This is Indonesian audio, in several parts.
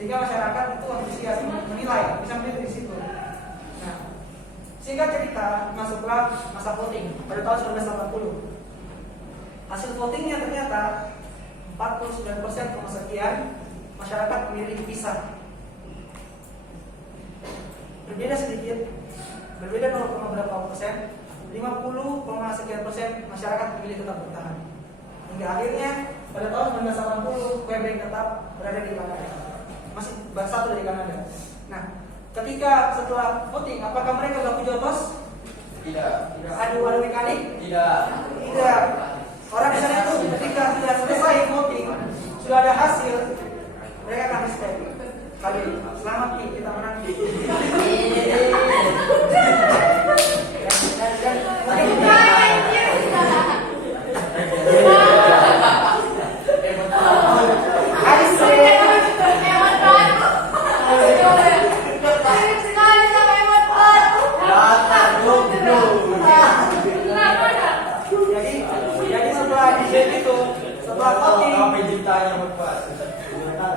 sehingga masyarakat itu antusias menilai, bisa menilai di situ. Nah, singkat cerita, masuklah masa voting pada tahun 1980. Hasil votingnya ternyata 49% sekian masyarakat memilih pisah. Berbeda sedikit, berbeda 0, berapa persen, 50, sekian persen masyarakat memilih tetap bertahan. Hingga akhirnya pada tahun 1980 Quebec tetap berada di Kanada, masih satu dari Kanada. Nah, ketika setelah voting, apakah mereka baku jotos? Tidak. Adu mekanik? Tidak. Orang di sana itu ketika sudah selesai voting, sudah ada hasil, mereka akan respect. Kali selamat Ki, kita menang.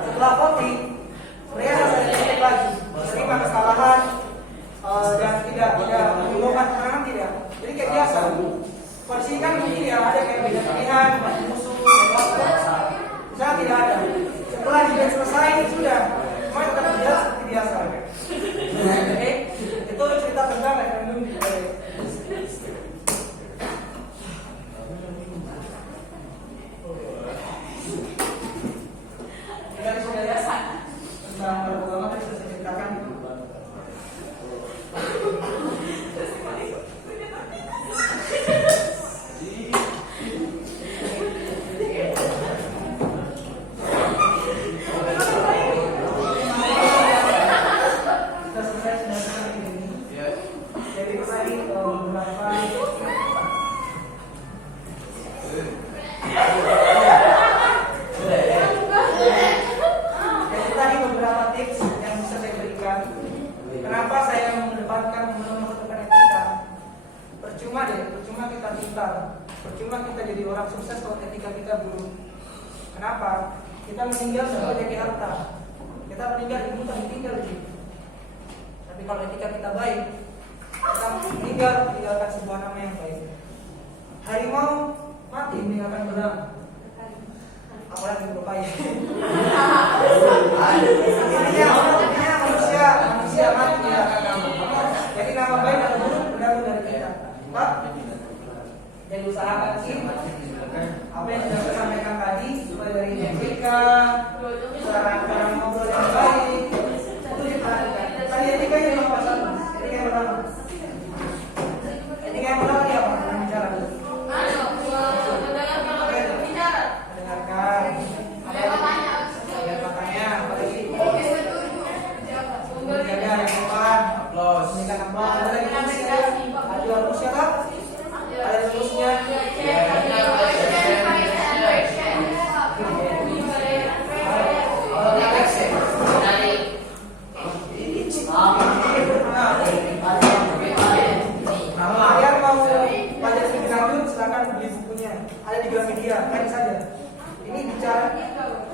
Setelah voting, mereka selesai lagi, menerima kesalahan dan tidak menyuguhkan kemenangan, tidak. Jadi kayak biasa. Kondisi kan mungkin ya ada kayak beda pilihan, masih musuh, misalnya tidak ada. Setelah debate selesai sudah, semua tetap berjalan seperti biasa. Oke, itu cerita tentang referendum di Quebec. Percuma kita jadi orang sukses kalau ketika kita buruk. Kenapa? Kita meninggal sebagai harta. Kita meninggal ibu tak ditinggal lagi. Tapi kalau ketika kita baik, kita meninggalkan sebuah nama yang baik. Harimau mati meninggalkan benang. Apalagi berupaya. Intinya manusia mati meninggalkan nama. Jadi nama baik atau buruk bergantung dari kita. Pak, jadi usahakan sih apa yang sudah saya sampaikan tadi, supaya dari etika, cara ngobrol yang baik itu diperhatikan. Tadi etika yang nomor satu, etika yang pertama. Etika yang pertama dia apa? Bicara. Mendengarkan. Makanya apalagi menjaga yang depan, memberikan aplaus. Ada lagi manusia kan? Ada terusnya. Kalian mau belajar lebih lanjut, silakan beli bukunya. Ada di Gramedia, cari saja. Ini bicara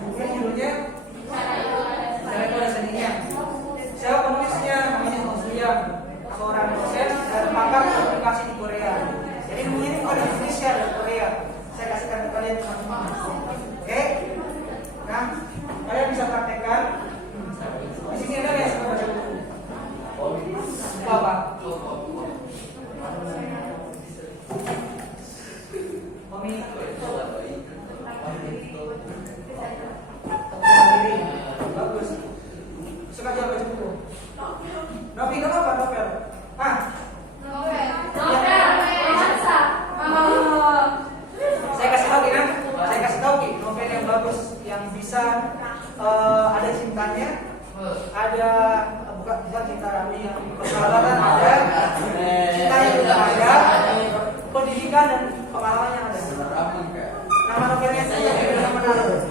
bukunya judulnya Metode Seninya. Siapa penulisnya? Namanya Sosial, seorang dosen dan pakar komunikasi di Korea. Jadi buku ini bukan Indonesia dan Korea. Saya kasihkan ke kalian teman-teman. Oke? Nah, kalian bisa praktekkan. Di sini ada yang saya baca buku. Apa? Mami. Bagus. Suka jual baca buku. Novel apa? Novel. Ah. Saya kasih tahu novel yang bagus yang bisa ada cintanya, ada bukan cinta rami, yang persahabatan ada, cinta yang juga ada, pendidikan dan pengalaman yang ada. Nama novelnya itu yang menarik.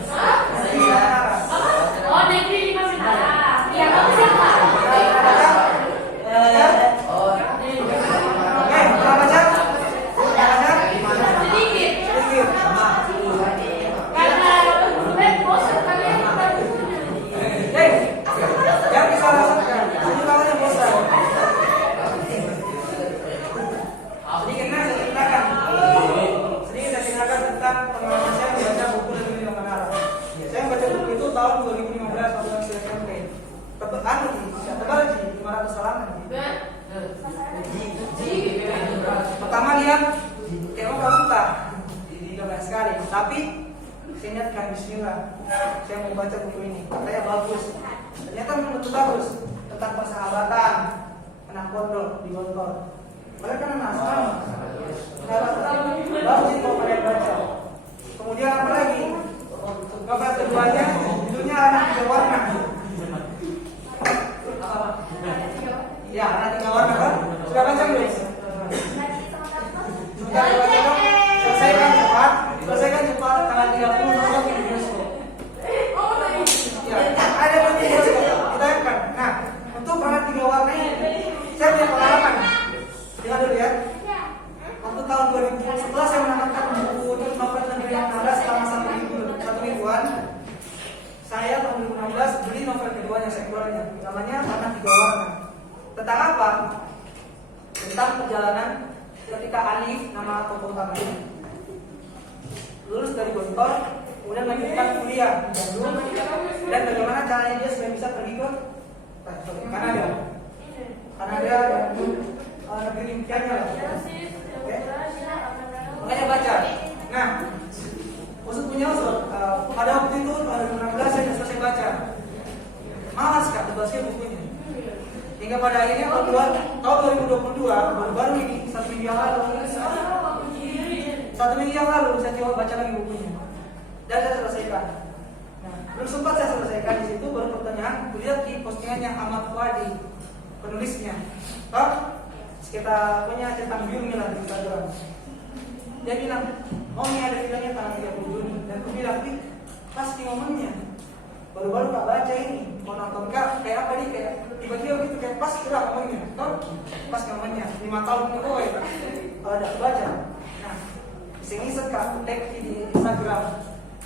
Oh, negeri 5 Menara. Iya, bagus ya, Pak. Hey! kayak mentah di banyak sekali. Tapi saya niatkan Bismillah, saya mau baca buku ini, katanya bagus. Ternyata memang betul bagus tentang persahabatan anak pondok di Gontor. Mereka kan anak sama. Bagus itu kalau kalian baca. Kemudian apa lagi? Novel keduanya judulnya Anak Tiga Warna. Ya, Anak Tiga Warna kan? Sudah baca belum? Sudah baca dong? Selesaikan cepat tanggal 30 nonton di bioskop. Ya, ada di bioskop. Kita akan. Nah, untuk Anak Tiga Warna ini, saya punya pengalaman. Dengar dulu ya. Waktu tahun 2000, setelah saya menangkap buku novel negeri yang ada selama satu mingguan, saya tahun 2016 beli novel keduanya, saya keluarnya, namanya Anak Tiga Warna. Tentang apa? Tentang perjalanan ketika Alif, nama tokoh utamanya, lulus dari Gontor, kemudian melanjutkan kuliah di Bandung, dan bagaimana caranya dia supaya bisa pergi ke Kanada dan negeri impiannya lah. Oke? Makanya baca. Nah, usut punya usut. Pada waktu itu 2016 saya sudah selesai baca. Malas kak baca bukunya. Hingga pada akhirnya tahun 2022 baru ini satu minggu yang lalu saya coba baca lagi bukunya dan saya selesaikan. Nah, belum sempat saya selesaikan di situ baru pertanyaan lihat di postingannya Ahmad Fuadi penulisnya. Kita punya centang biru lah di Instagram. Dia bilang, ini ada filmnya tanggal 30 Juni. Dan aku bilang, pas di momennya. Baru-baru gak baca ini. Mau nonton kak, kayak apa nih? Kayak tiba-tiba gitu, kayak pas kira momennya. Pas momennya, 5 tahun itu ya. Kalau ada baca. Nah, iseng-iseng kak, tag di Instagram.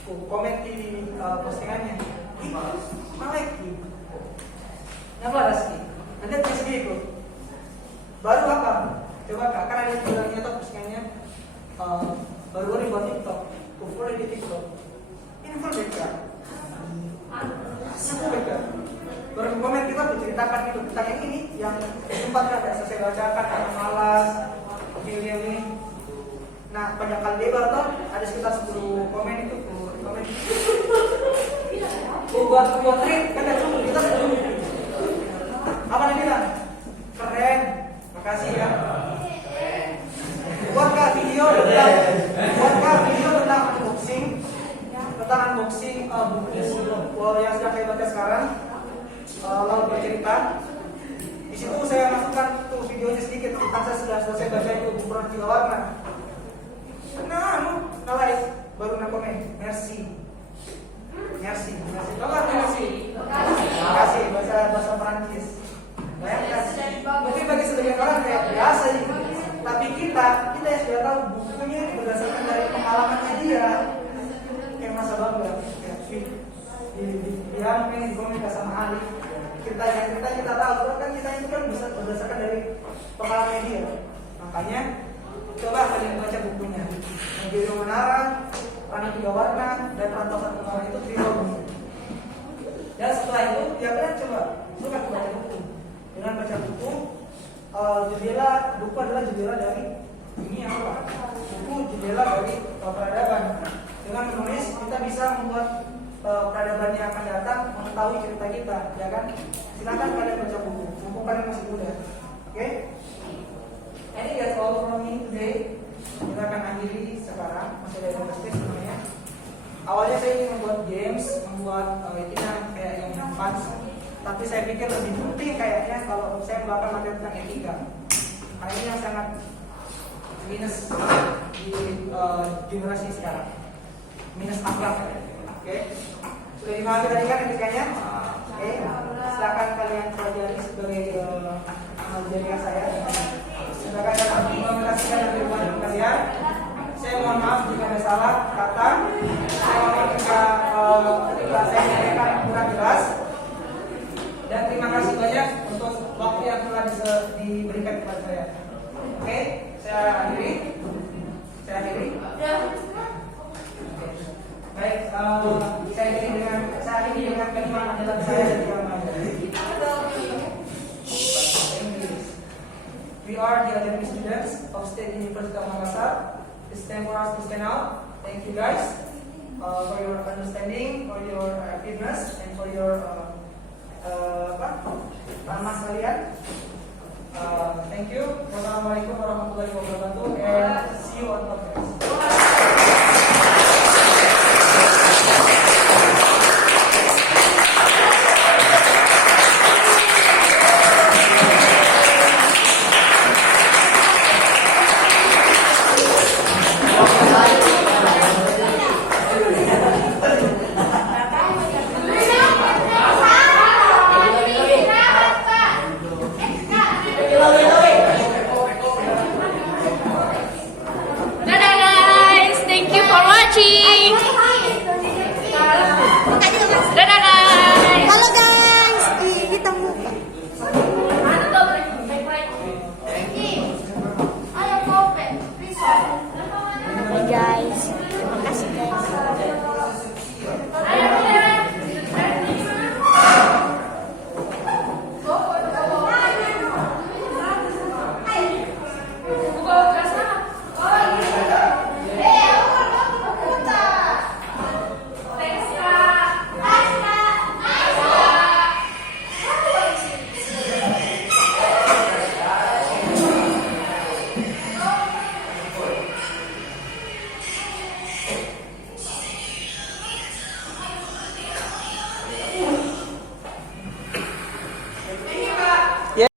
Komen di postingannya. Maleki. Kenapa Raski? Nanti aku segitu. Baru apa? Coba kak, karena dia bilang nyata postingannya baru-baru buat TikTok, full di TikTok. Ini full baca. Full baca. Baru komen kita berceritakan itu tentang yang ini yang sempat kan tidak selesai bacakan karena malas, video ini. Nah, banyak kali lebar tuh ada sekitar 10 komen itu, komen. Buat trip kan ada kita 10. Apa dia bilang? Keren. Makasih ya. Buatkah video tentang unboxing buku yang sedang saya baca sekarang, lalu bercerita. Di situ saya masukkan tuh videonya sedikit tentang saya sudah selesai baca itu buku Anak Tiga Warna. Nah, like baru komen, merci. Makasih bahasa Perancis. Mungkin bagi sebagian orang kayak biasa gitu. Tapi kita yang sudah tahu bukunya berdasarkan dari pengalamannya dia, kayak masa bangga. Dia mungkin di komen sama Ali. Kita tahu kan kita itu kan bisa berdasarkan dari pengalaman dia. Makanya coba kalian baca bukunya. Negeri Menara, Anak Tiga Warna, dan Rantauan Kemarin itu trilogi. Dan setelah itu ya kalian coba baca buku. Dengan baca buku, buku adalah jendela dari dunia apa? Buku jendela dari peradaban. Dengan menulis kita bisa membuat peradaban yang akan datang mengetahui cerita kita, ya kan? Silakan kalian baca buku. Buku kalian masih muda, oke? Ini that's all from me today. Kita akan akhiri sekarang, masih ada yang space sebenarnya. Awalnya saya ingin membuat games, membuat kayak yang fun. Tapi saya pikir lebih penting kayaknya kalau saya membahas materi tentang etika. Karena ini yang sangat minus di generasi sekarang. Minus akhlak. Oke. Sudah dipahami tadi kan etikanya? Oke. Silakan kalian pelajari sebagai amal jariah saya. Silakan kalian implementasikan dari kehidupan kalian. Saya mohon maaf jika ada salah kata. Saya mohon maaf jika saya menyampaikan kurang jelas. Dan terima kasih banyak untuk waktu yang telah diberikan kepada saya. Oke, saya akhiri. Baik, saya akhiri dengan kalimat andalan saya dari We are the academic students of State University of Makassar. It's time for us to stand out. Thank you guys for your understanding, for your activeness, and for your ramah kalian. Thank you. Wassalamualaikum warahmatullahi wabarakatuh, and see you on podcast.